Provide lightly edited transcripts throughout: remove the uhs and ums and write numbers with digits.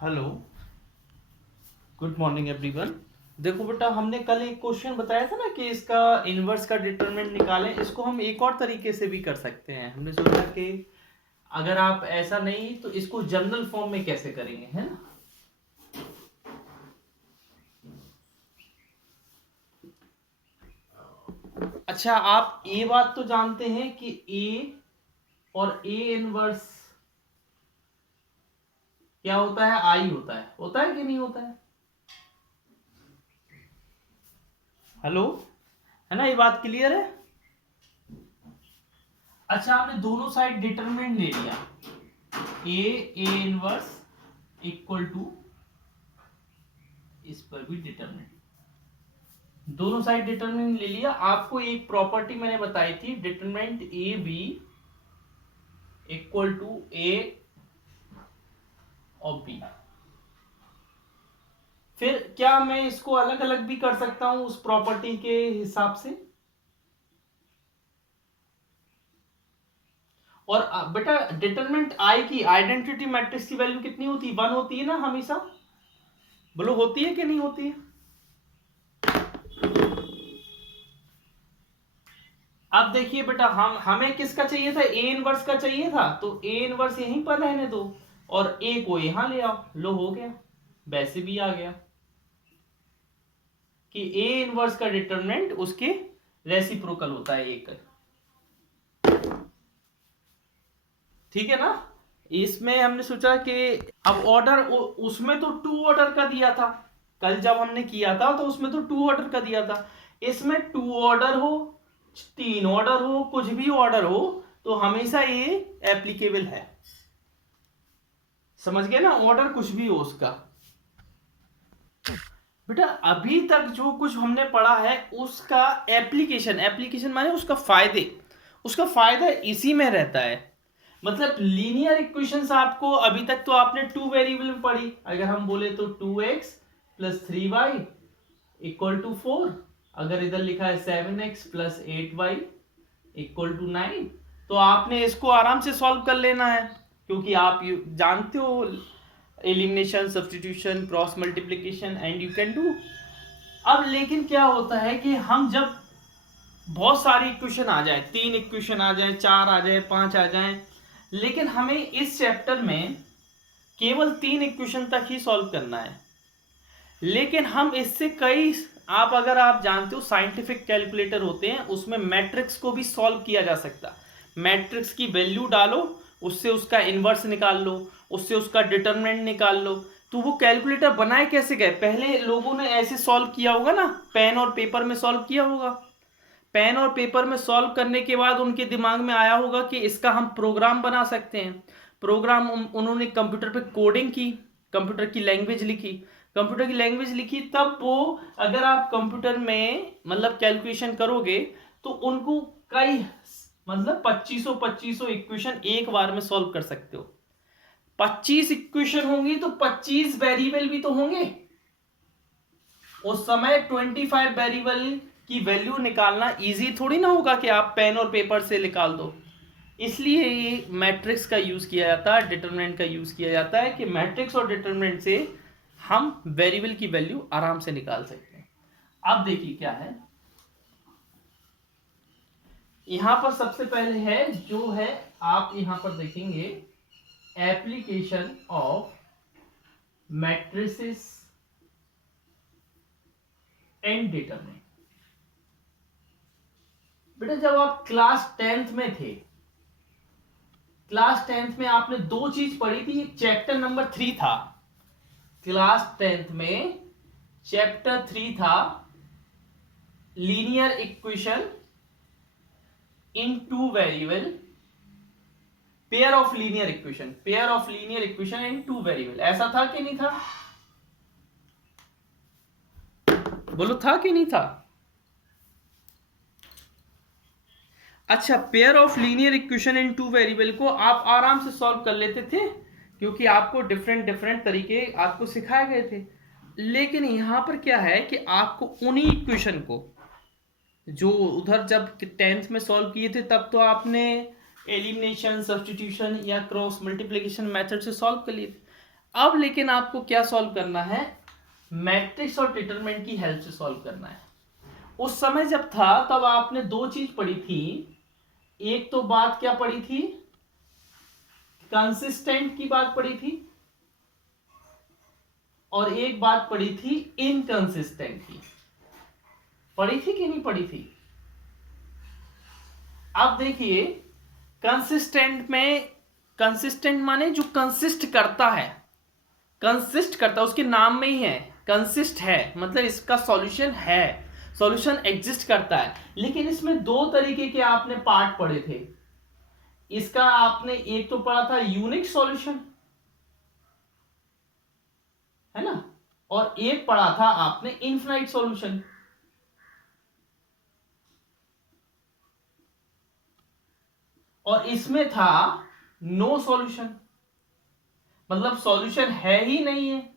Hello, good morning everyone. देखो बेटा, हमने कल एक क्वेश्चन बताया था ना कि इसका इनवर्स का डिटरमिनेंट निकालें। इसको हम एक और तरीके से भी कर सकते हैं। हमने सोचा कि अगर आप ऐसा नहीं तो इसको जनरल फॉर्म में कैसे करेंगे, है ना। अच्छा, आप ये बात तो जानते हैं कि ए और ए इनवर्स क्या होता है? आई होता है कि नहीं होता है? हेलो, है ना, ये बात क्लियर है? अच्छा, आपने दोनों साइड डिटरमिनेंट ले लिया, ए इनवर्स इक्वल टू इस पर भी डिटरमिनेंट, दोनों साइड डिटरमिनेंट ले लिया। आपको एक प्रॉपर्टी मैंने बताई थी, determinant A B equal to A और बी। फिर क्या मैं इसको अलग अलग भी कर सकता हूं उस प्रॉपर्टी के हिसाब से? और बेटा, डिटरमिनेंट आई की आइडेंटिटी मैट्रिक्स की वैल्यू कितनी होती है? 1 होती है ना हमेशा। बोलो, होती है कि नहीं होती है? अब देखिए बेटा, हमें किसका चाहिए था? ए इनवर्स का चाहिए था, तो ए इनवर्स यहीं पर रहने दो और ए को यहां ले आओ। लो, हो गया, वैसे भी आ गया कि ए इनवर्स का डिटरमिनेंट उसके रेसिप्रोकल होता है एक। ठीक है ना। इसमें हमने सोचा कि अब ऑर्डर, उसमें तो 2 ऑर्डर का दिया था। कल जब हमने किया था तो उसमें तो 2 ऑर्डर का दिया था। इसमें 2 ऑर्डर हो, 3 ऑर्डर हो, कुछ भी ऑर्डर हो, तो हमेशा ये एप्लीकेबल है। समझ गए ना, ऑर्डर कुछ भी हो उसका। बेटा, अभी तक जो कुछ हमने पढ़ा है उसका एप्लीकेशन, एप्लीकेशन माने उसका फायदे, उसका फायदा इसी में रहता है। मतलब लीनियर इक्वेशंस आपको अभी तक तो आपने 2 वेरिएबल में पढ़ी। अगर हम बोले तो 2x plus 3y equal to 4। अगर इधर लिखा है 7x plus 8y equal to 9, तो आपने इसको आराम से सॉल्व कर लेना है, क्योंकि आप जानते हो elimination, substitution, cross multiplication, and you can do. अब लेकिन क्या होता है कि हम जब बहुत सारी इक्वेशन आ जाए, 3 इक्वेशन आ जाए, 4 आ जाए, 5 आ जाए, लेकिन हमें इस चैप्टर में केवल 3 इक्वेशन तक ही सॉल्व करना है। लेकिन हम इससे कई, आप अगर आप जानते हो साइंटिफिक कैलकुलेटर होते हैं, उसमें मैट्रिक्स को भी सॉल्व किया जा सकता। मैट्रिक्स की वैल्यू डालो, उससे उसका इनवर्स निकाल लो, उससे उसका डिटरमिनेंट निकाल लो। तो वो कैलकुलेटर बनाए कैसे गए? पहले लोगों ने ऐसे सॉल्व किया होगा ना, पेन और पेपर में सॉल्व किया होगा। पेन और पेपर में सॉल्व करने के बाद उनके दिमाग में आया होगा कि इसका हम प्रोग्राम बना सकते हैं। प्रोग्राम उन्होंने कंप्यूटर पे कोडिंग की, कंप्यूटर की लैंग्वेज लिखी, कंप्यूटर की लैंग्वेज लिखी, तब वो, अगर आप कंप्यूटर में मतलब कैलकुलेशन करोगे तो उनको कई, मतलब 2500 इक्वेशन एक बार में सॉल्व कर सकते हो। 25 इक्वेशन होंगी तो 25 वेरिएबल भी तो होंगे। उस समय 25 वेरिएबल की वैल्यू निकालना इजी थोड़ी ना होगा कि आप पेन और पेपर से निकाल दो। इसलिए ये मैट्रिक्स का यूज किया जाता है, डिटरमिनेंट का यूज किया जाता है कि मैट्रिक्स और डिटरमिनेंट से हम वेरिएबल की वैल्यू आराम से निकाल सकते हैं। अब देखिए क्या है, यहां पर सबसे पहले है जो है, आप यहां पर देखेंगे application of matrices and determinant. बेटा, जब आप क्लास 10th में थे, क्लास 10th में आपने 2 चीज पढ़ी थी। एक चैप्टर नंबर 3 था क्लास 10th में, चैप्टर 3 था linear equation in 2 variable, pair of linear equation, pair of linear equation in 2 variable. ऐसा था कि नहीं था? बोलो, था कि नहीं था? अच्छा, pair of linear equation in 2 variable को आप आराम से सॉल्व कर लेते थे, क्योंकि आपको डिफरेंट डिफरेंट तरीके आपको सिखाए गए थे। लेकिन यहां पर क्या है कि आपको उन्हीं इक्वेशन को जो उधर जब 10th में सॉल्व किए थे, तब तो आपने एलिमिनेशन, सब्स्टिट्यूशन या क्रॉस मल्टीप्लिकेशन मेथड से सॉल्व कर लिए थे। अब लेकिन आपको क्या सॉल्व करना है, मैट्रिक्स और डिटरमिनेंट की हेल्प से सॉल्व करना है। उस समय जब था तब आपने दो चीज पढ़ी थी, एक तो बात क्या पढ़ी थी, कंसिस्टेंट की बात पढ़ी थी, और एक बात पढ़ी थी इनकंसिस्टेंट की। पढ़ी थी कि नहीं पढ़ी थी? अब देखिए कंसिस्टेंट में, कंसिस्टेंट माने जो कंसिस्ट करता है, कंसिस्ट करता है, उसके नाम में ही है कंसिस्ट है, मतलब इसका सॉल्यूशन है, सॉल्यूशन एग्जिस्ट करता है। लेकिन इसमें दो तरीके के आपने पार्ट पढ़े थे। इसका आपने एक तो पढ़ा था यूनिक सॉल्यूशन, है ना, और एक पढ़ा था आपने इनफाइनाइट सॉल्यूशन। और इसमें था नो सॉल्यूशन, मतलब सॉल्यूशन है ही नहीं है।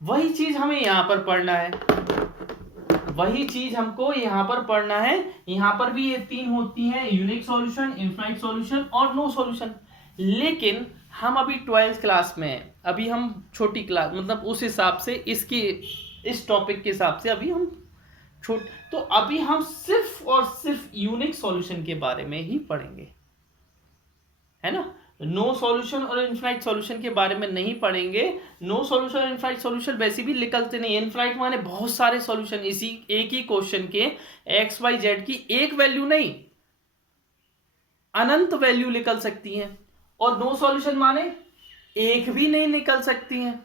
वही चीज हमें यहां पर पढ़ना है, वही चीज हमको यहां पर पढ़ना है। यहां पर भी ये तीन होती हैं, यूनिक सॉल्यूशन, इनफाइनाइट सॉल्यूशन और नो सॉल्यूशन। लेकिन हम अभी 12th क्लास में हैं, अभी हम छोटी क्लास, मतलब उस हिसाब से इसकी, इस टॉपिक के हिसाब से अभी हम छोट, तो अभी हम सिर्फ और सिर्फ यूनिक सॉल्यूशन के बारे में ही पढ़ेंगे, है ना। नो सॉल्यूशन और इनफाइनाइट सॉल्यूशन के बारे में नहीं पढ़ेंगे। नो सॉल्यूशन और इनफाइनाइट सॉल्यूशन वैसे भी निकलते नहीं। इनफाइनाइट माने बहुत सारे सॉल्यूशन, इसी एक ही क्वेश्चन के एक्स वाई जेड की एक वैल्यू नहीं, अनंत वैल्यू निकल सकती हैं। और नो सॉल्यूशन माने एक भी नहीं निकल सकती हैं।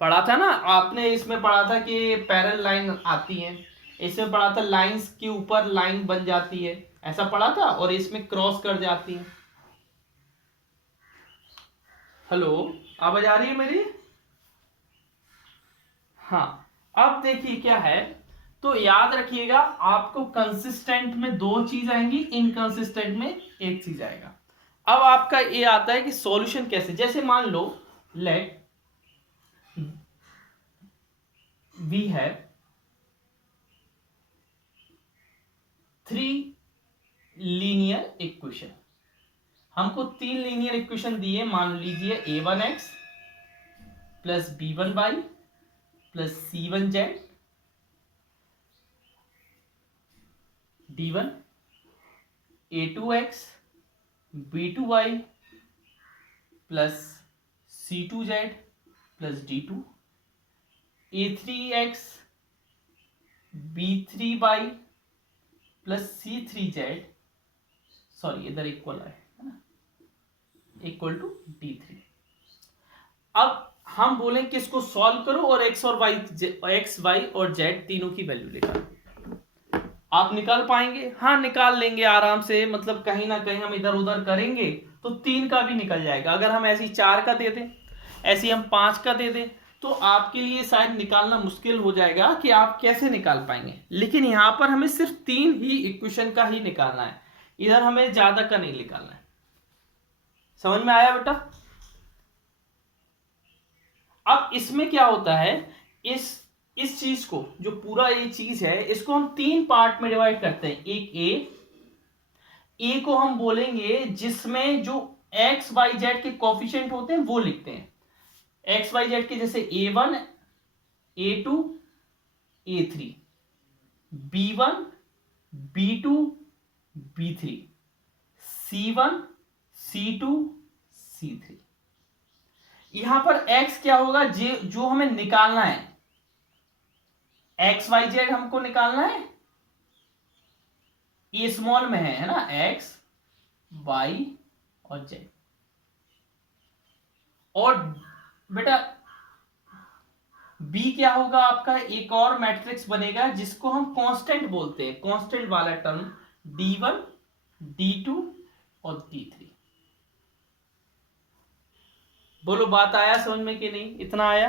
पढ़ा था ना आपने, इसमें पढ़ा था कि पैरेलल लाइन आती है, इसमें पढ़ा था लाइंस के ऊपर लाइन बन जाती है, ऐसा पढ़ा था, और इसमें क्रॉस कर जाती है। हेलो, आवाज आ रही है मेरी? हाँ, अब देखिए क्या है, तो याद रखिएगा आपको कंसिस्टेंट में दो चीज आएंगी, इनकंसिस्टेंट में एक चीज आएगा। अब आपका ये आता है कि सॉल्यूशन कैसे, जैसे मान लो let we have 3 linear equation, हमको 3 लीनियर इक्वेशन दिए, मान लीजिए a1x plus b1y plus c1z d1, a2x b2y plus c2z plus d2, a3x b3y plus c3z, sorry इधर इक्वल है ना, इक्वल टू d3। अब हम बोलें कि इसको सॉल्व करो और एक्स और वाई, एक्स वाई और जेड तीनों की वैल्यू निकालो। आप निकाल पाएंगे? हाँ निकाल लेंगे आराम से, मतलब कहीं ना कहीं हम इधर उधर करेंगे तो 3 का भी निकल जाएगा। अगर हम ऐसी 4 का दे दें, ऐसी हम 5 का दे दें, तो आपके लिए शायद निकालना मुश्किल हो जाएगा कि आप कैसे निकाल पाएंगे। लेकिन यहां पर हमें सिर्फ 3 ही इक्वेशन का ही निकालना है, इधर हमें ज्यादा का नहीं निकालना है। समझ में आया बेटा? अब इसमें क्या होता है, इस चीज को, जो पूरा ये चीज है, इसको हम 3 पार्ट में डिवाइड करते हैं। एक ए को हम बोलेंगे जिसमें जो एक्स वाई जेड के कोफिशिएंट होते हैं वो लिखते हैं, एक्स वाई जेड के, जैसे a1 a2 a3, b1 b2 b3, c1 c2 c3। यहां पर x क्या होगा, जो हमें निकालना है, एक्स वाई जेड हमको निकालना है, ये स्मॉल में है ना, एक्स वाई और जेड। और बेटा बी क्या होगा आपका, एक और मैट्रिक्स बनेगा जिसको हम कांस्टेंट बोलते हैं, कांस्टेंट वाला टर्म, d1 d2 और d3। बोलो बात आया समझ में कि नहीं? इतना आया?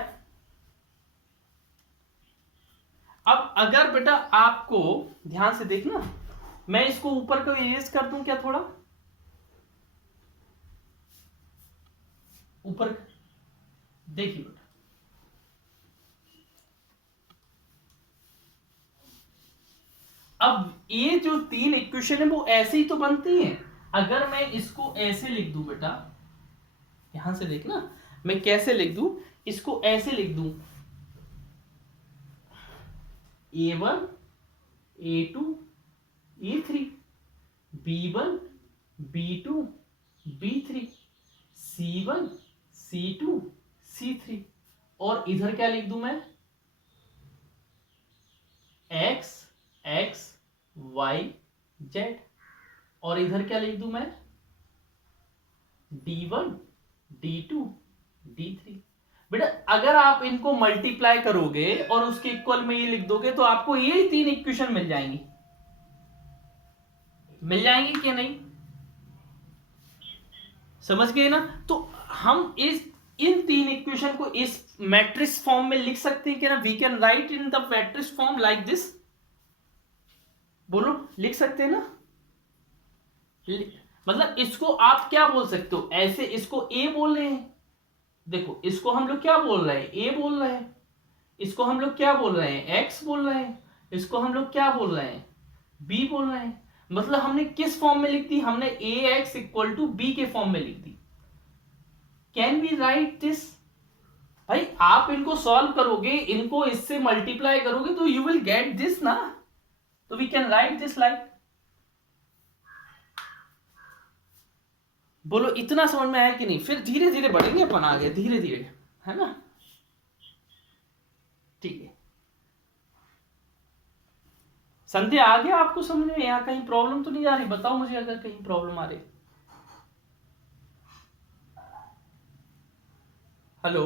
अब अगर बेटा आपको ध्यान से देखना, मैं इसको ऊपर को इरेज कर दूं क्या, थोड़ा ऊपर देखिए बेटा, अब ये जो 3 इक्वेशन है वो ऐसे ही तो बनती हैं। अगर मैं इसको ऐसे लिख दूं बेटा, यहां से देखना मैं कैसे लिख दूं, इसको ऐसे लिख दूं A1 A2 A3 B1 B2 B3 C1 C2 C3 और इधर क्या लिख दूं मैं X X Y Z और इधर क्या लिख दूं मैं D1 D2 D3। बेटा अगर आप इनको मल्टीप्लाई करोगे और उसके इक्वल में ये लिख दोगे तो आपको ये 3 इक्वेशन मिल जाएंगी कि नहीं, समझ गए ना। तो हम इन 3 इक्वेशन को इस मैट्रिक्स फॉर्म में लिख सकते हैं कि ना, we can write in the matrix form like this. बोलो लिख सकते हैं ना, मतलब इसको आप क्या बोल सकते हो, ऐसे इसको ए बोल रहे हैं, देखो इसको हम लोग क्या बोल रहे हैं, ए बोल रहे हैं, इसको हम लोग क्या बोल रहे हैं, एक्स बोल रहे हैं, इसको हम लोग क्या बोल रहे हैं, बी बोल रहे हैं। मतलब हमने किस फॉर्म में लिख दी, हमने A X equal to B के फॉर्म में लिख दी। Can we write this? भाई आप इनको सॉल्व करोगे, इनको इससे मल्टीप्लाई करोगे तो यू विल गेट दिस ना, तो we can write this like. बोलो इतना समझ में आया कि नहीं? फिर धीरे धीरे बढ़ेंगे अपन आगे, धीरे धीरे, है ना, ठीक है। संध्या आ गया आपको समझ में? यहाँ कहीं प्रॉब्लम तो नहीं आ रही? बताओ मुझे अगर कहीं प्रॉब्लम आ रही। हेलो,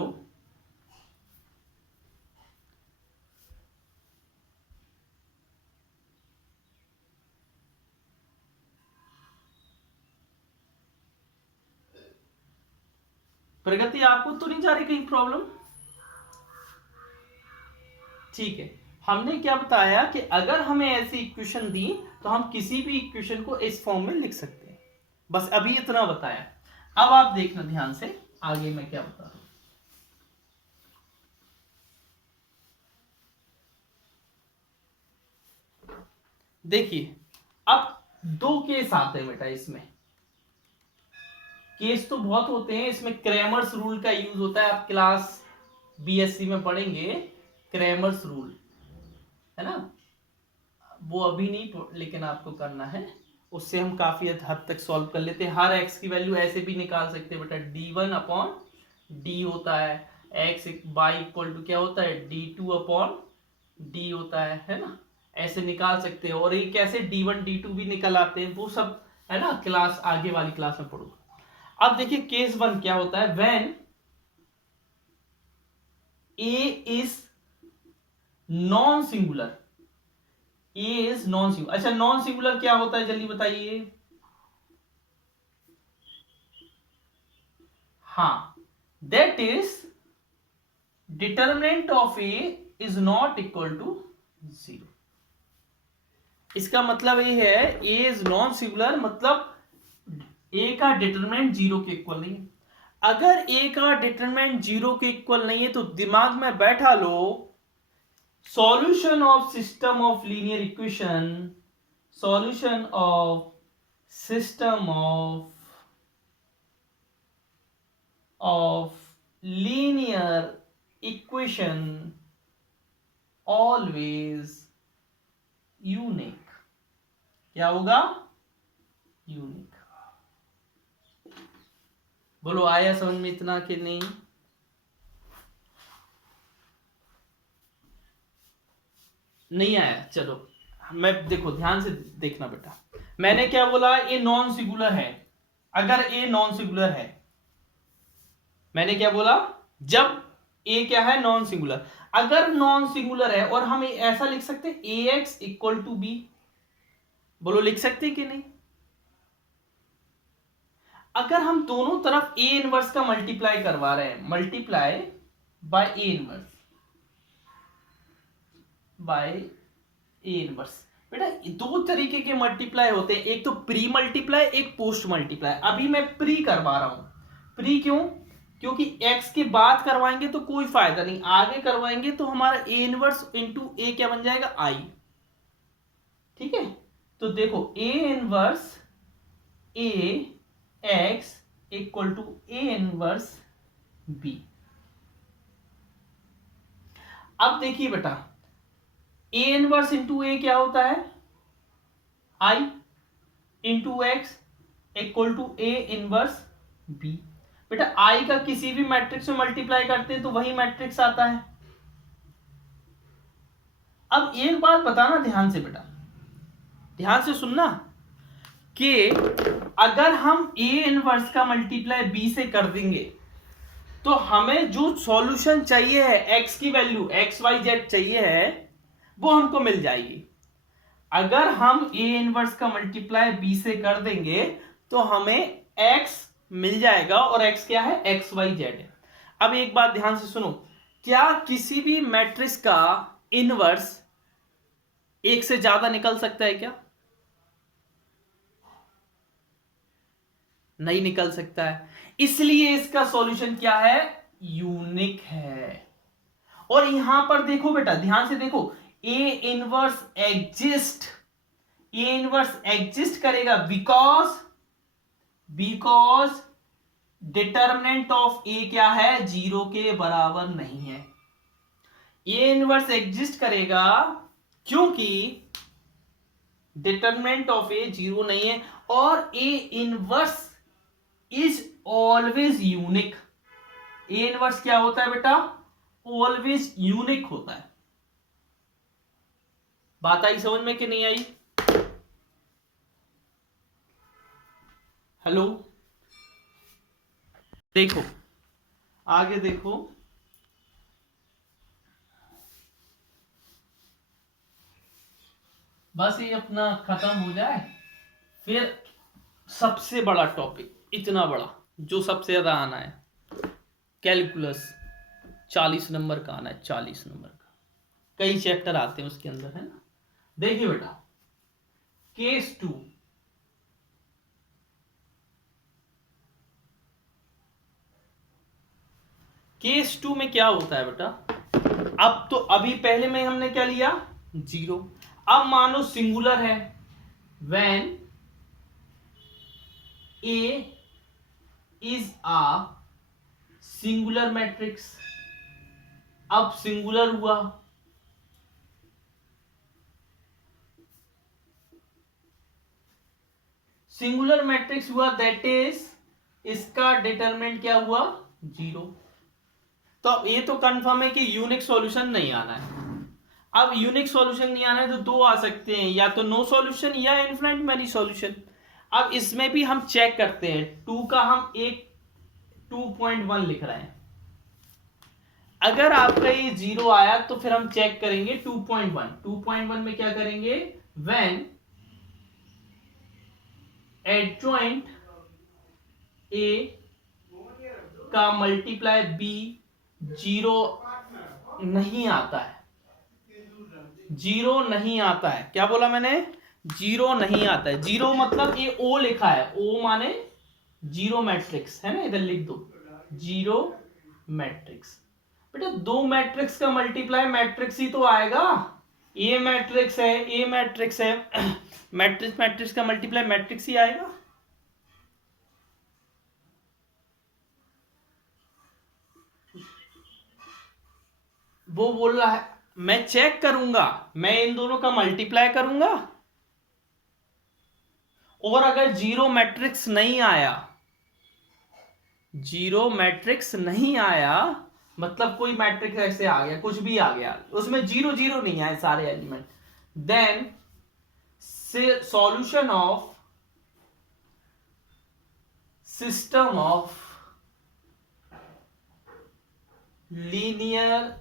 प्रगति आपको तो नहीं जा रही कहीं प्रॉब्लम? ठीक है, हमने क्या बताया कि अगर हमें ऐसी इक्वेशन दी तो हम किसी भी इक्वेशन को इस फॉर्म में लिख सकते हैं, बस अभी इतना बताया। अब आप देखना ध्यान से आगे मैं क्या बता रहा हूं। देखिए अब 2 केस आते हैं बेटा, इसमें केस तो बहुत होते हैं, इसमें क्रैमर्स रूल का यूज होता है, आप क्लास बीएससी में पढ़ेंगे क्रैमर्स रूल, है ना, वो अभी नहीं लेकिन आपको करना है, उससे हम काफी हद तक सॉल्व कर लेते हैं। हर एक्स की वैल्यू ऐसे भी निकाल सकते हैं बेटा, d1 अपॉन डी होता है, एक्स बाई इक्वल टू क्या होता है, d2 अपॉन डी होता है ना, ऐसे निकाल सकते हैं। और ये कैसे d1 d2 भी निकल आते हैं, वो सब है ना क्लास आगे वाली क्लास में पढ़ो। अब देखिए केस 1 क्या होता है, when A is non singular, A is non singular. अच्छा नॉन सिंगुलर क्या होता है जल्दी बताइए? हाँ, that is determinant of A is not equal to 0। इसका मतलब ये है ए इज नॉन सिंगुलर, मतलब ए का डिटरमिनेंट 0 के इक्वल नहीं है। अगर ए का डिटरमिनेंट 0 के इक्वल नहीं है तो दिमाग में बैठा लो, solution of system of linear equation, solution of system of linear equation always unique। क्या होगा? यूनिक। बोलो आया समझ में इतना कि नहीं? नहीं आया, चलो मैं देखो ध्यान से देखना बेटा, मैंने क्या बोला, ये नॉन सिंगुलर है। अगर ए नॉन सिंगुलर है, मैंने क्या बोला, जब ए क्या है, नॉन सिंगुलर। अगर नॉन सिंगुलर है और हम ऐसा लिख सकते हैं ए एक्स इक्वल टू बी, बोलो लिख सकते हैं कि नहीं? अगर हम दोनों तरफ ए इनवर्स का मल्टीप्लाई करवा रहे हैं, multiply by A inverse, by A inverse, बेटा दो तरीके के मल्टीप्लाई होते हैं, एक तो प्री मल्टीप्लाई, एक पोस्ट मल्टीप्लाई। अभी मैं प्री करवा रहा हूं। प्री क्यों? क्योंकि x के बाद करवाएंगे तो कोई फायदा नहीं, आगे करवाएंगे तो हमारा ए इनवर्स इंटू ए क्या बन जाएगा, आई। ठीक है, तो देखो A inverse A X equal to A inverse B. अब देखिए बेटा, ए इनवर्स इंटू ए क्या होता है, I into X equal to A inverse B. बेटा आई का किसी भी मैट्रिक्स में मल्टीप्लाई करते हैं तो वही मैट्रिक्स आता है। अब एक बात बताना ध्यान से बेटा, ध्यान से सुनना कि अगर हम ए इनवर्स का मल्टीप्लाई बी से कर देंगे तो हमें जो सॉल्यूशन चाहिए है, एक्स की वैल्यू एक्स वाई जेड चाहिए है, वो हमको मिल जाएगी। अगर हम ए इनवर्स का मल्टीप्लाई बी से कर देंगे तो हमें एक्स मिल जाएगा, और एक्स क्या है, एक्स वाई जेड है। अब एक बात ध्यान से सुनो, क्या किसी भी मैट्रिक्स का इनवर्स एक से ज्यादा निकल सकता है क्या? नहीं निकल सकता है, इसलिए इसका सॉल्यूशन क्या है, यूनिक है। और यहां पर देखो बेटा, ध्यान से देखो, A inverse exist, A inverse exist करेगा बिकॉज डिटर्मिनेंट ऑफ ए क्या है, जीरो के बराबर नहीं है। ए इनवर्स एग्जिस्ट करेगा क्योंकि डिटर्मिनेंट ऑफ ए जीरो नहीं है, और A inverse is always unique. A inverse क्या होता है बेटा, ऑलवेज यूनिक होता है। बात आई समझ में कि नहीं आई? हेलो, देखो आगे देखो, बस ये अपना खत्म हो जाए, फिर सबसे बड़ा टॉपिक, इतना बड़ा जो सबसे ज्यादा आना है, कैलकुलस 40 नंबर का आना है, 40 नंबर का। कई चैप्टर आते हैं उसके अंदर, है ना। देखिए बेटा, केस 2, केस 2 में क्या होता है बेटा, अब तो अभी पहले में हमने क्या लिया, जीरो। अब मानो सिंगुलर है, when A is a singular matrix. अब सिंगुलर हुआ, सिंगुलर मैट्रिक्स हुआ, दैट इज इसका डिटरमिनेंट क्या हुआ, जीरो। तो अब ये तो कंफर्म है कि यूनिक सॉल्यूशन नहीं आना है। अब यूनिक सॉल्यूशन नहीं आना है तो दो आ सकते हैं, या तो नो सॉल्यूशन या इनफिनिट मैनी सॉल्यूशन। अब इसमें भी हम चेक करते हैं, टू का हम एक 2.1 लिख रहे हैं। अगर आपका ये जीरो आया तो फिर हम चेक करेंगे 2.1। 2.1 में क्या करेंगे, व्हेन एडजॉइंट ए का मल्टीप्लाई बी जीरो नहीं आता है, जीरो नहीं आता है। क्या बोला मैंने, जीरो नहीं आता है। जीरो मतलब ये ओ लिखा है, ओ माने जीरो मैट्रिक्स है ना, इधर लिख दो जीरो मैट्रिक्स। बेटा दो मैट्रिक्स का मल्टीप्लाई मैट्रिक्स ही तो आएगा, ए मैट्रिक्स है, ए मैट्रिक्स है, मैट्रिक्स मैट्रिक्स का मल्टीप्लाई मैट्रिक्स ही आएगा। वो बोल रहा है मैं चेक करूंगा, मैं इन दोनों का मल्टीप्लाई करूंगा, और अगर जीरो मैट्रिक्स नहीं आया, जीरो मैट्रिक्स नहीं आया मतलब कोई मैट्रिक्स ऐसे आ गया, कुछ भी आ गया, उसमें जीरो जीरो नहीं आए सारे element, then solution of system of linear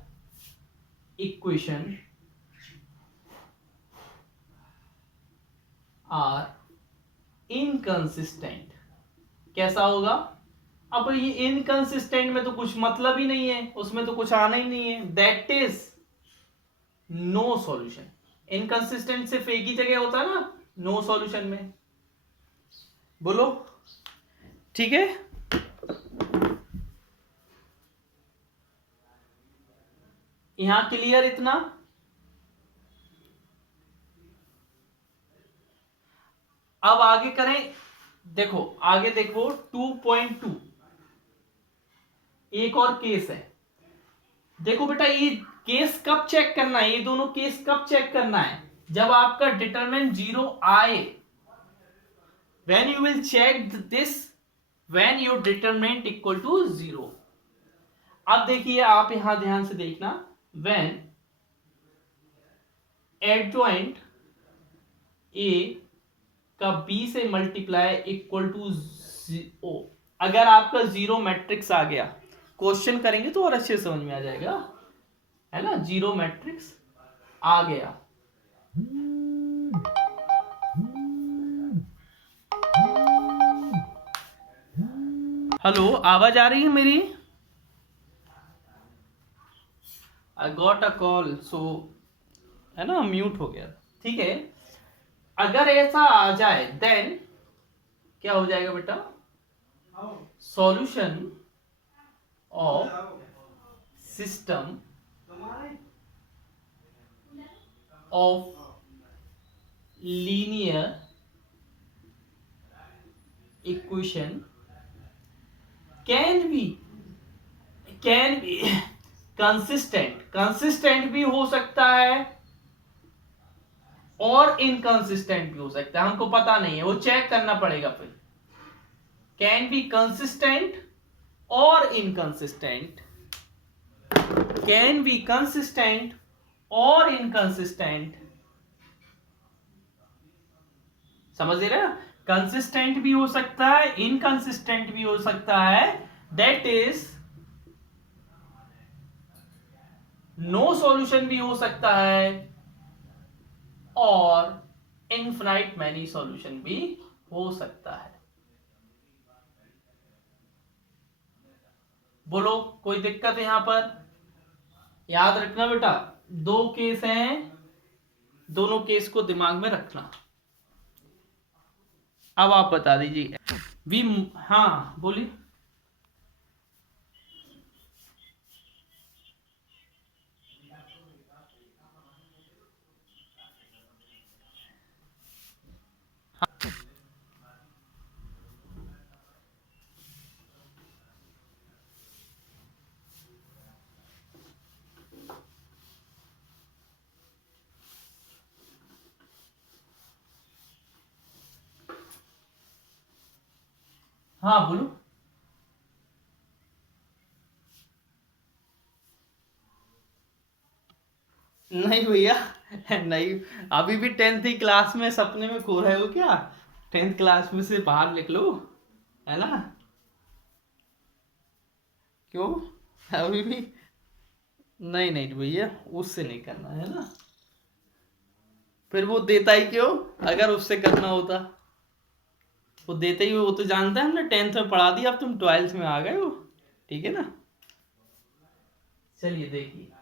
equation are inconsistent. कैसा होगा, अब ये इनकंसिस्टेंट में तो कुछ मतलब ही नहीं है, उसमें तो कुछ आना ही नहीं है, that is no solution. Inconsistent सिर्फ एक ही जगह होता है ना, नो सॉल्यूशन में। बोलो ठीक है। यहां क्लियर इतना। अब आगे करें देखो आगे देखो 2.2 एक और केस है। देखो बेटा ये केस कब चेक करना है, ये दोनों केस कब चेक करना है, जब आपका डिटरमिनेंट 0 आए, when you will check this when your determinant equal to 0। अब देखिए आप यहां ध्यान से देखना, when एडजॉइंट a का b से मल्टीप्लाई इक्वल टू 0, अगर आपका 0 मैट्रिक्स आ गया, क्वेश्चन करेंगे तो और अच्छे से समझ में आ जाएगा, है ना, 0 मैट्रिक्स आ गया। हेलो, आवाज आ रही है मेरी? I got a call so, है ना, म्यूट हो गया। ठीक है, अगर ऐसा आ जाए देन क्या हो जाएगा बेटा, solution of system of linear equation can be consistent, consistent भी हो सकता है और इनकंसिस्टेंट भी हो सकता है, हमको पता नहीं है, वो चेक करना पड़ेगा फिर। कैन बी कंसिस्टेंट और इनकंसिस्टेंट, कैन बी कंसिस्टेंट और इनकंसिस्टेंट, समझ रहे हो? कंसिस्टेंट भी हो सकता है, इनकंसिस्टेंट भी हो सकता है, दैट इज नो सॉल्यूशन भी हो सकता है और इनफिनाइट मैनी सॉल्यूशन भी हो सकता है। बोलो कोई दिक्कत है यहां पर? याद रखना बेटा, दो केस हैं, दोनों केस को दिमाग में रखना। अब आप बता दीजिए वी, हाँ बोलिए। हाँ बोलो। नहीं भैया, नहीं, अभी भी 10th ही क्लास में सपने में खो रहे हो क्या? 10th क्लास में से बाहर निकलो, है ना? क्यों, अभी भी? नहीं नहीं भैया, उससे नहीं करना है ना, फिर वो देता ही क्यों, अगर उससे करना होता वो देते ही, वो तो जानता है हमने 10th में पढ़ा दिया, अब तुम 12th में आ गए हो, ठीक है ना? चलिए देखिए,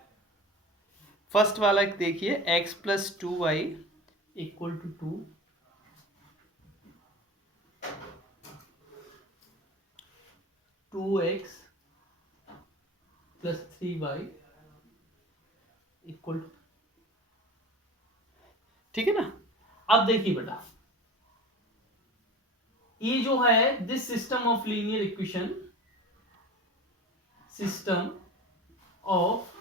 फर्स्ट वाला देखिए, x plus 2y equal to 2, 2x plus 3y equal to, ठीक है ना? अब देखिए बेटा, ये जो है this system of linear equation, system of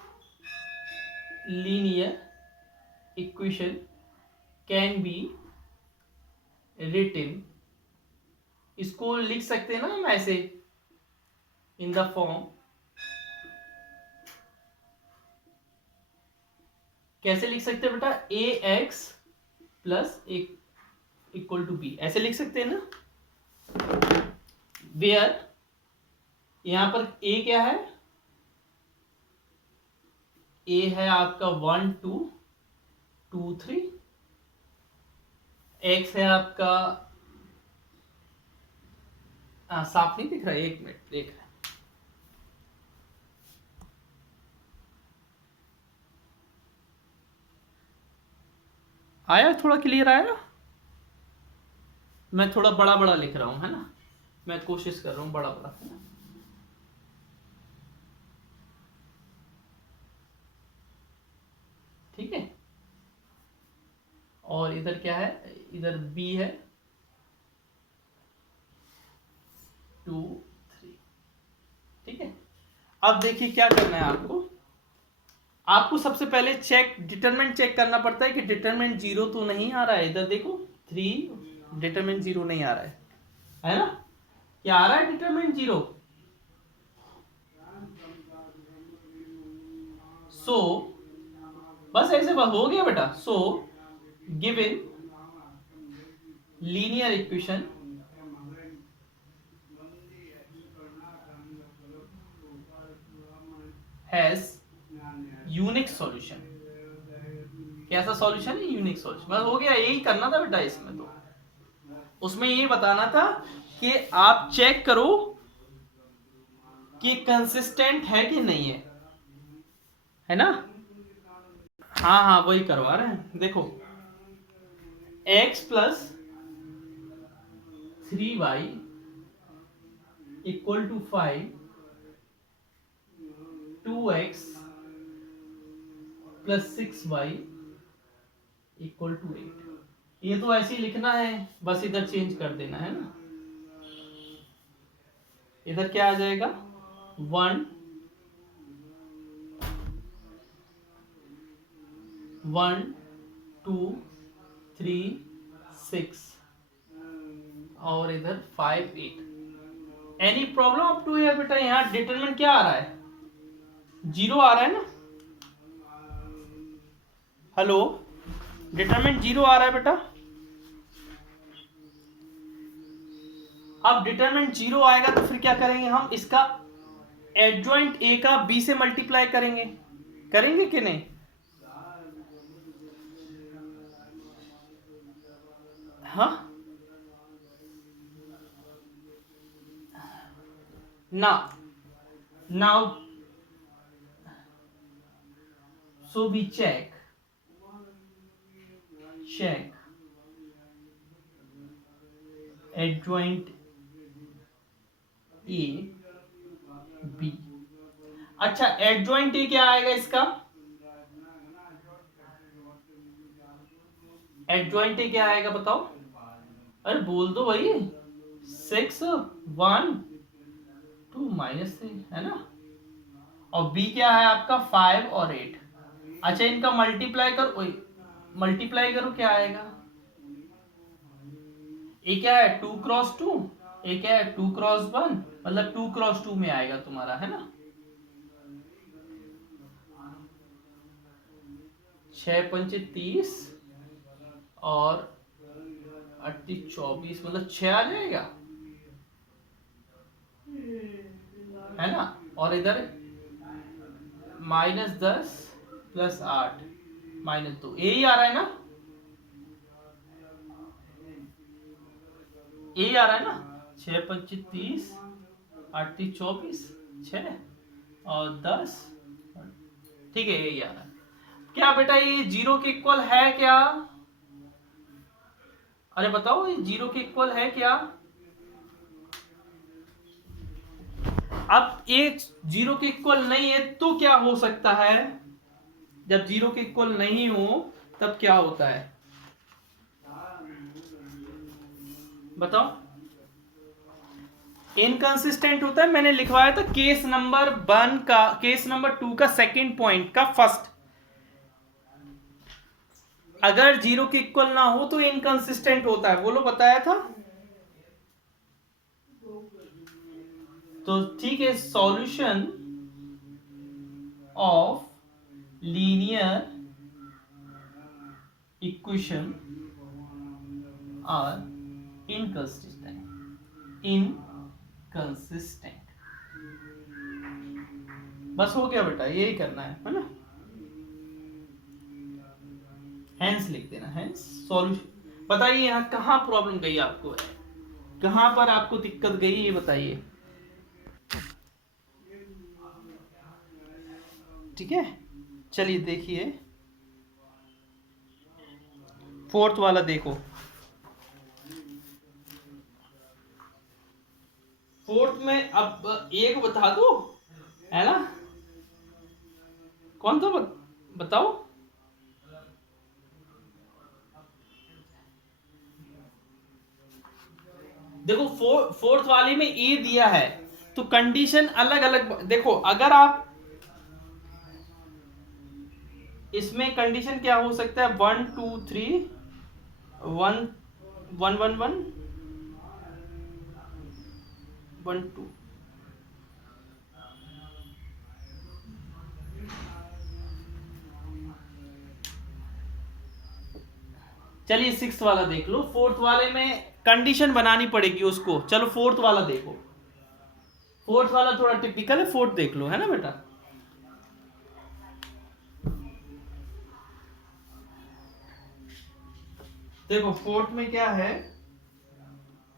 linear equation can be written, इसको लिख सकते हैं ना हम ऐसे, इन द फॉर्म, कैसे लिख सकते हैं बेटा, A X plus equal to B, ऐसे लिख सकते हैं ना, वेयर यहां पर ए क्या है, ए है आपका 1 2 2 3, एक्स है आपका, साफ नहीं दिख रहा है, एक मिनट देख रहा है, आया थोड़ा क्लियर आया? मैं थोड़ा बड़ा बड़ा लिख रहा हूं, है ना, मैं कोशिश कर रहा हूं बड़ा बड़ा, है ना? ठीक है, और इधर क्या है, इधर बी है, 2 3। ठीक है, अब देखिए क्या करना है आपको। आपको सबसे पहले डिटरमिनेंट चेक करना पड़ता है कि डिटरमिनेंट 0 तो नहीं आ रहा है। इधर देखो 3 डिटरमिनेंट 0 नहीं आ रहा है ना? क्या आ रहा है डिटरमिनेंट 0? सो बस ऐसे हो गया बेटा। So given linear equation has unique solution. कैसा सॉल्यूशन है? Unique solution. बस हो गया, यही करना था बेटा इसमें। तो उसमें ये बताना था कि आप चेक करो कि कंसिस्टेंट है कि नहीं है ना? हाँ हाँ, वही करवा रहे हैं। देखो x plus 3y equal to 5, 2x plus 6y equal to 8। ये तो ऐसे ही लिखना है, बस इधर चेंज कर देना है ना। इधर क्या आ जाएगा? 1 1 2 3 6 और इधर 5 8। Any problem up to here बेटा? यहाँ डिटरमिनेंट क्या आ रहा है? 0 आ रहा है ना? हेलो, डिटरमिनेंट 0 आ रहा है बेटा। अब डिटरमिनेंट 0 आएगा तो फिर क्या करेंगे हम? इसका एडजॉइंट ए का बी से मल्टीप्लाई करेंगे कि नहीं? हाँ, now so we check adjoint A B। अच्छा, एडजॉइंट ए क्या आएगा इसका? एडजॉइंट ए क्या आएगा बताओ? अरे बोल दो भाई। 6 1 2 -3 है ना? और बी क्या है आपका? 5 और 8। अच्छा, इनका मल्टीप्लाई करो क्या आएगा? ए क्या है? 2 क्रॉस 2। ए क्या है? 2 क्रॉस 1, मतलब 2 क्रॉस 2 में आएगा तुम्हारा, है ना? 6 पंचे 30 और 38 24, मतलब 6 आ जाएगा, है ना? और इधर -10 प्लस 8 -2, यही आ रहा है ना? यही आ रहा है ना? 6 पंचे 30, 38 24, 6 और 10। ठीक है, यही आ रहा है। क्या बेटा ये 0 के इक्वल है क्या? अरे बताओ, ये 0 के इक्वल है क्या? अब एक 0 के इक्वल नहीं है तो क्या हो सकता है? जब 0 के इक्वल नहीं हो तब क्या होता है बताओ? इनकंसिस्टेंट होता है। मैंने लिखवाया था केस नंबर 1 का, केस नंबर 2 का सेकंड पॉइंट का फर्स्ट। अगर 0 के इक्वल ना हो तो इनकंसिस्टेंट होता है, बोलो, बताया था। तो ठीक है, solution of linear equation are inconsistent. बस हो गया बेटा, यही करना है ना? हेंस लिख देना, हेंस सॉल्यूशन। बताइए यहाँ कहाँ प्रॉब्लम गई आपको, कहाँ पर आपको दिक्कत गई, ये बताइए। ठीक है, चलिए देखिए फोर्थ वाला देखो। फोर्थ में अब एक बता दो, है ना? कौन था बताओ? देखो फोर्थ वाले में ए दिया है तो कंडीशन अलग अलग। देखो अगर आप इसमें कंडीशन क्या हो सकता है, 1 2 3 1 1 1 1 1 2। चलिए सिक्स वाला देख लो। फोर्थ वाले में कंडीशन बनानी पड़ेगी उसको। चलो फोर्थ वाला देखो। फोर्थ वाला थोड़ा टिपिकल है, फोर्थ देख लो, है ना बेटा। देखो फोर्थ में क्या है,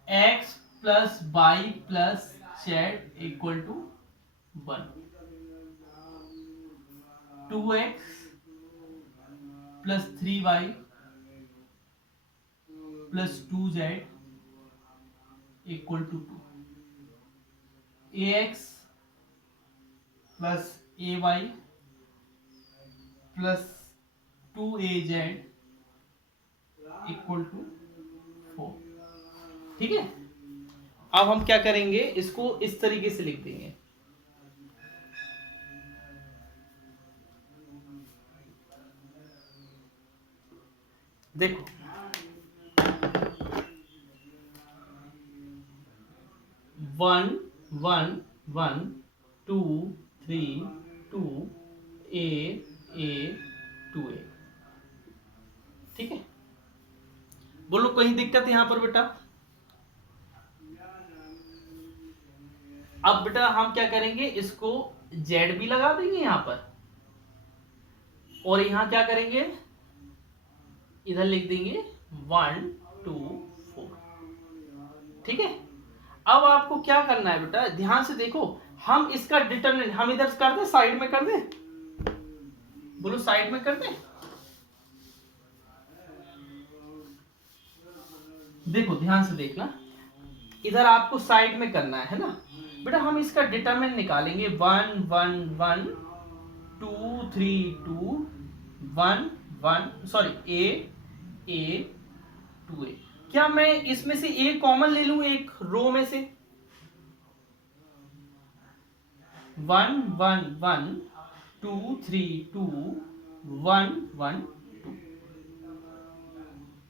x plus Y plus Z equal to 1, 2x plus 3y plus 2z equal to 2, ax plus ay plus 2az equal to 4। ठीक है, अब हम क्या करेंगे, इसको इस तरीके से लिख देंगे। देखो 1 1 1 2 3 2 a 2a। ठीक है, बोलो कहीं दिक्कत यहां पर बेटा। अब बेटा हम क्या करेंगे, इसको z भी लगा देंगे यहां पर, और यहां क्या करेंगे, इधर लिख देंगे 1 2 4। ठीक है, अब आपको क्या करना है बेटा, ध्यान से देखो। हम इसका डिटरमिनेंट हम इधर कर दें, साइड में कर दें, बोलो साइड में कर दें। देखो ध्यान से देखना, इधर आपको साइड में करना है ना बेटा। हम इसका डिटरमिनेंट निकालेंगे, 1 1 1 2 3 2 1 1 सॉरी a 2a। क्या मैं इसमें से a कॉमन ले लूं एक रो में से, 1 1 1 2 3 2 1 1 2।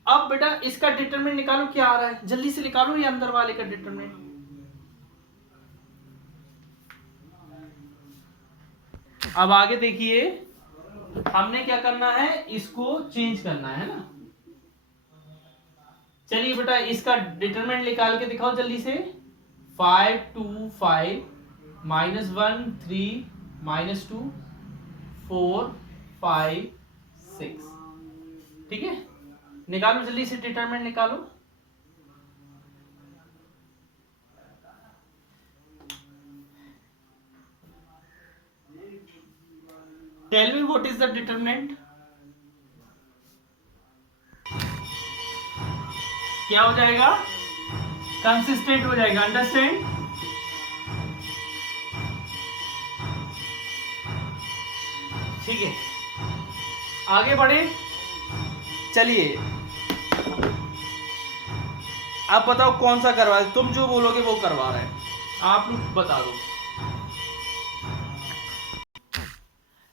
अब बेटा इसका डिटरमिनेंट निकालो, क्या आ रहा है जल्दी से निकालो, ये अंदर वाले का डिटरमिनेंट। अब आगे देखिए, हमने क्या करना है, इसको चेंज करना है ना। चलिए बेटा इसका डिटरमिनेंट निकाल के दिखाओ जल्दी से। 5 2 5 -1 3 -2 4 5 6। ठीक है, निकालो जल्दी से डिटरमिनेंट निकालो। Tell me what is the determinant. क्या हो जाएगा, कंसिस्टेंट हो जाएगा, अंडरस्टैंड। ठीक है, आगे बढ़े। चलिए आप बताओ कौन सा करवा रहे, तुम जो बोलोगे वो करवा रहे हैं, आप लोग बता दो।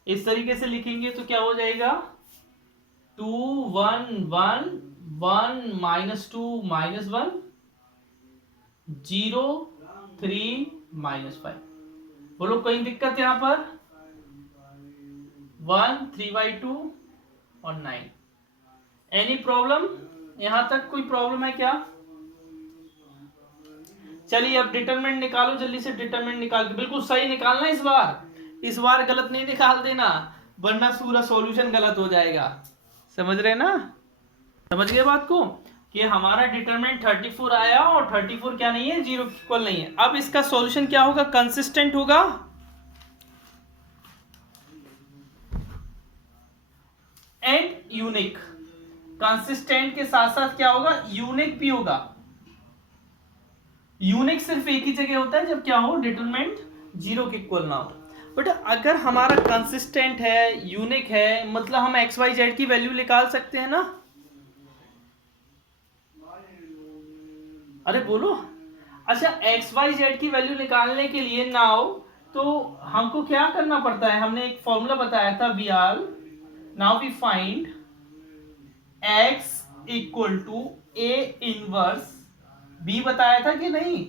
इस तरीके से लिखेंगे तो क्या हो जाएगा, 2 1 1 1 -2 -1 0 3 -5। बोलो कोई दिक्कत यहां पर, 1 3/2 और 9। एनी प्रॉब्लम, यहां तक कोई प्रॉब्लम है क्या। चलिए अब डिटरमिनेंट निकालो जल्दी से। डिटरमिनेंट निकाल के बिल्कुल सही निकालना, इस बार गलत नहीं निकाल देना, वरना पूरा सॉल्यूशन गलत हो जाएगा। समझ रहे ना, समझ गए बात को, कि हमारा डिटरमिनेंट 34 आया और 34 क्या नहीं है, 0 इक्वल नहीं है। अब इसका सॉल्यूशन क्या होगा, कंसिस्टेंट होगा एंड यूनिक। कंसिस्टेंट के साथ साथ क्या होगा, यूनिक भी होगा। यूनिक सिर्फ एक ही जगह होता है जब क्या हो, डिटरमिनेंट 0 के इक्वल ना हो। बट अगर हमारा कंसिस्टेंट है, यूनिक है, मतलब हम एक्स वाई जेड की वैल्यू निकाल सकते हैं ना। अरे बोलो, अच्छा, एक्स वाई जेड की वैल्यू निकालने के लिए नाउ तो हमको क्या करना पड़ता है, हमने एक फॉर्मूला बताया था, we are now we find X equal to A inverse B, बताया था कि नहीं?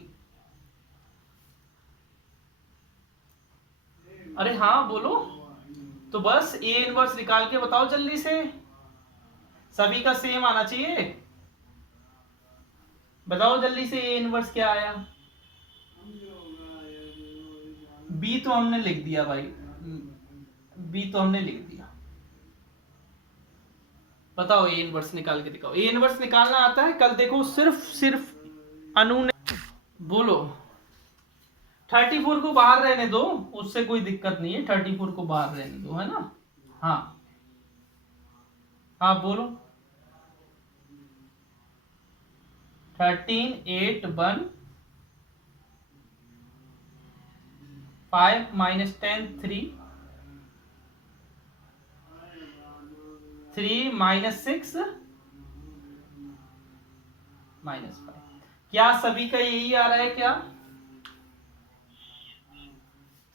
अरे हाँ बोलो। तो बस ए इनवर्स निकाल के बताओ जल्दी से, सभी का सेम आना चाहिए। बताओ जल्दी से ए इनवर्स क्या आया। बी तो हमने लिख दिया भाई, बी तो हमने लिख दिया। बताओ ए इनवर्स निकाल के दिखाओ। ए इनवर्स निकालना आता है? कल देखो सिर्फ सिर्फ अनु ने, बोलो। 34 को बाहर रहने दो, उससे कोई दिक्कत नहीं है, 34 को बाहर रहने दो, है ना? हाँ हाँ बोलो। 13 8 1 5 माइनस 10 3 3 माइनस 6 माइनस 5। क्या सभी का यही आ रहा है क्या?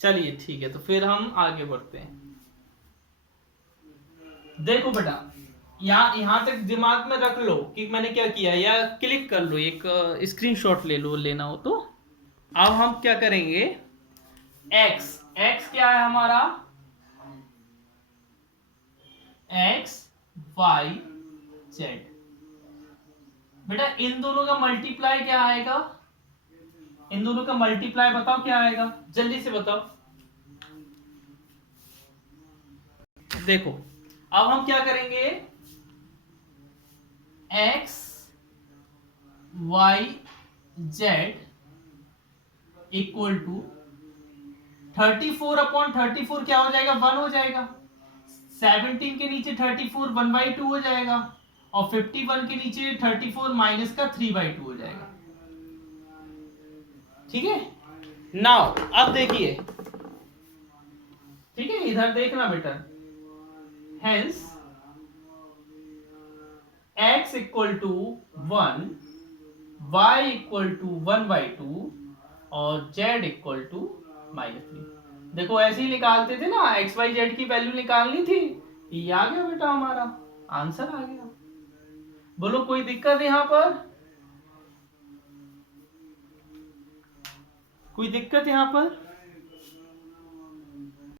चलिए ठीक है, तो फिर हम आगे बढ़ते हैं। देखो बेटा, यहां तक दिमाग में रख लो कि मैंने क्या किया, या क्लिक कर लो, एक स्क्रीनशॉट ले लो, लेना हो तो। अब हम क्या करेंगे, x x क्या है हमारा, x y z। बेटा इन दोनों का मल्टीप्लाई क्या आएगा, इन दोनों का मल्टीप्लाई बताओ क्या आएगा, जल्दी से बताओ। देखो अब हम क्या करेंगे, x y z equal to 34 upon 34 क्या हो जाएगा, 1 हो जाएगा। 17 के नीचे 34 1/2 हो जाएगा, और 51 के नीचे 34 माइनस का 3/2 हो जाएगा। ठीक है, नाउ अब देखिए, ठीक है, इधर देखना बेटा। Hence x equal to 1, y equal to 1/2 और z इक्वल टू -3। देखो ऐसे ही निकालते थे ना, एक्स वाई जेड की वैल्यू निकालनी थी, ये आ गया बेटा, हमारा आंसर आ गया। बोलो कोई दिक्कत यहां पर, कोई दिक्कत यहां पर?